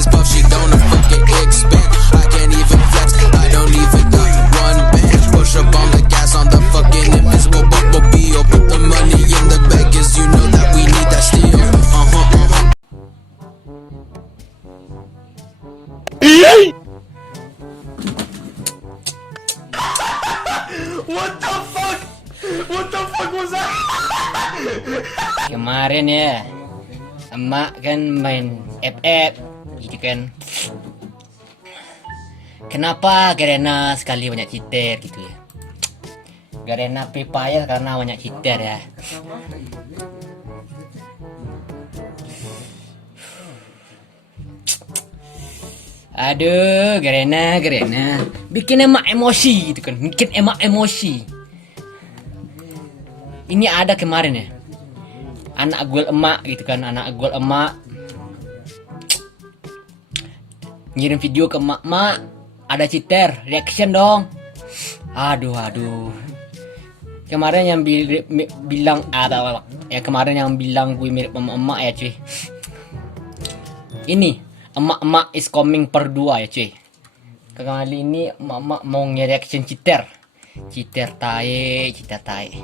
is puff, she don't fucking expect. I can't even flex, I don't even got one band. Push up on the gas on the fucking invisible Bumblebee. Put the money in the bag, cause you know that we need that steel. What the fuck? What the fuck was that? Kemarin ya, emak kan main FF gitu kan. Kenapa Garena sekali banyak cheater gitu ya? Garena Free Fire karena banyak cheater ya. Aduh, Garena bikin emak emosi gitu kan, bikin emak emosi. Ini ada kemarin ya, anak gue emak gitu kan, anak gue emak ngirim video ke emak, ada cheater, reaction dong. Aduh, kemarin yang bilang ada ya, kemarin yang bilang gue mirip emak ya cuy. Ini emak is coming per 2 ya cuy. Kali ini emak mau nge-reaction cheater tai.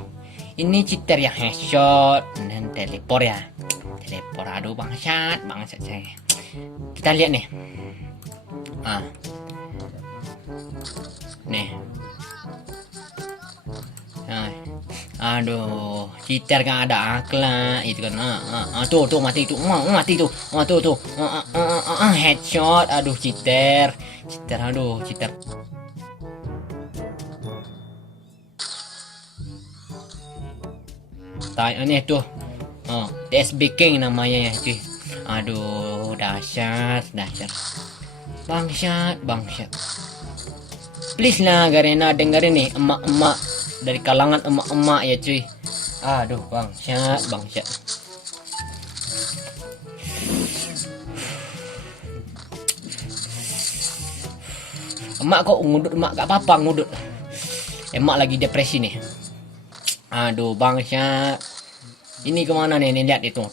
Ini cheater yang headshot dan teleport ya. Aduh bangsat saya. Kita lihat nih. Nih. Aduh, cheater kan ada akhlak itu kan. Tuh mati tuh. Tuh. Headshot. Aduh, cheater. Aneh tuh. TSB King namanya ya cuy. Aduh, dahsyat. Bangsat. Please lah Garena dengerin nih emak-emak dari kalangan emak-emak ya cuy. Aduh, bangsat. Emak kok ngudut, emak gak apa-apa ngudut. Emak lagi depresi nih. Aduh, bangsat. Ini kemana nih? Nih lihat nih, tuh.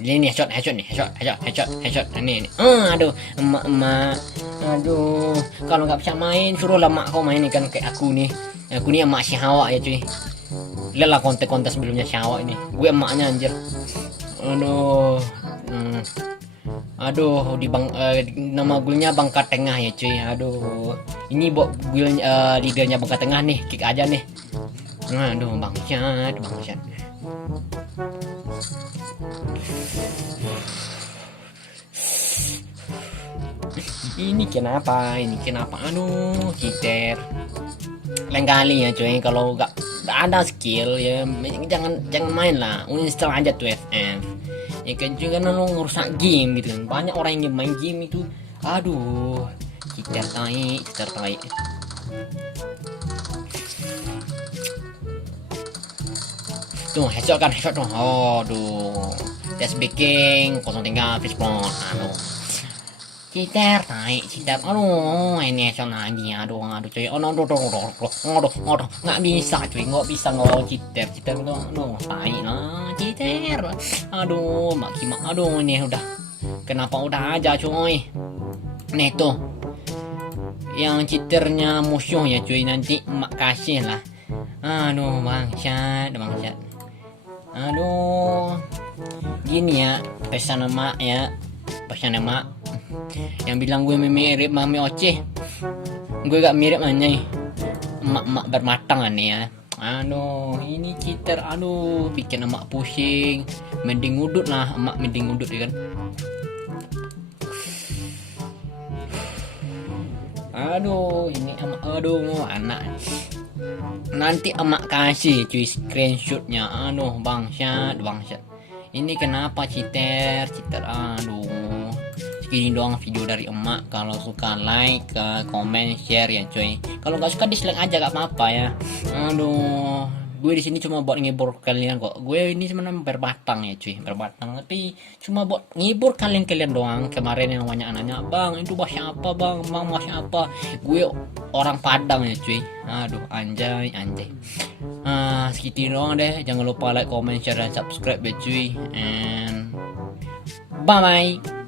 Ini headshot nih, headshot. Ini. Aduh, emak. Aduh, kalau nggak bisa main, suruhlah emak kau main kan kayak aku nih. Aku nih emak Syahwa ya cuy. Lihatlah konten sebelumnya Syahwa ini. Gue emaknya anjir. Aduh, di nama guildnya Bangka Tengah ya cuy. Aduh, ini buat guild leadernya Bangka Tengah nih, kick aja nih. Aduh, bangsat. Ini kenapa? Aduh, cheater. Lain kali ya cuy, kalau nggak ada skill ya jangan main lah, uninstall aja tuh FF. Ya kan juga lo ngerusak game gitu kan. Banyak orang yang main game itu, aduh, cheater tai. Tuh headshot tuh. Aduh, just baking 03 fishbone. Aduh, cheater. Aduh, ini headshot lagi. Aduh cuy. Aduh, nggak bisa cuy, nggak bisa ngelawan cheater itu. Aduh, tai lah cheater. Aduh, makimak. Aduh, ini udah. Kenapa udah aja cuy? Nih tuh, yang cheaternya musuh ya cuy, nanti emak kasih lah. Aduh, bangsat. Aduh, gini ya pesan emak yang bilang gue mirip Mami Oce. Gue gak mirip anjay, emak bermatang nih ya. Aduh, ini cheater. Aduh, bikin emak pusing. Mending ngudut lah, emak mending ngudut ya kan. Aduh, ini emak. Aduh, anak. Nanti emak kasih cuy screenshotnya. Aduh, bangsat. Ini kenapa cheater. Aduh, segini doang video dari emak. Kalau suka like, comment, share ya cuy. Kalau nggak suka dislike aja gak apa-apa ya. Aduh, gue di sini cuma buat ngibur kalian kok. Gue ini sebenarnya berbatang ya cuy, tapi cuma buat ngibur kalian doang. Kemarin yang banyak nanya, bang itu bahasa apa bang bahasa apa. Gue orang Padang ya cuy. Aduh, anjay. Segitu doang deh. Jangan lupa like, comment, share, dan subscribe ya cuy. And bye bye.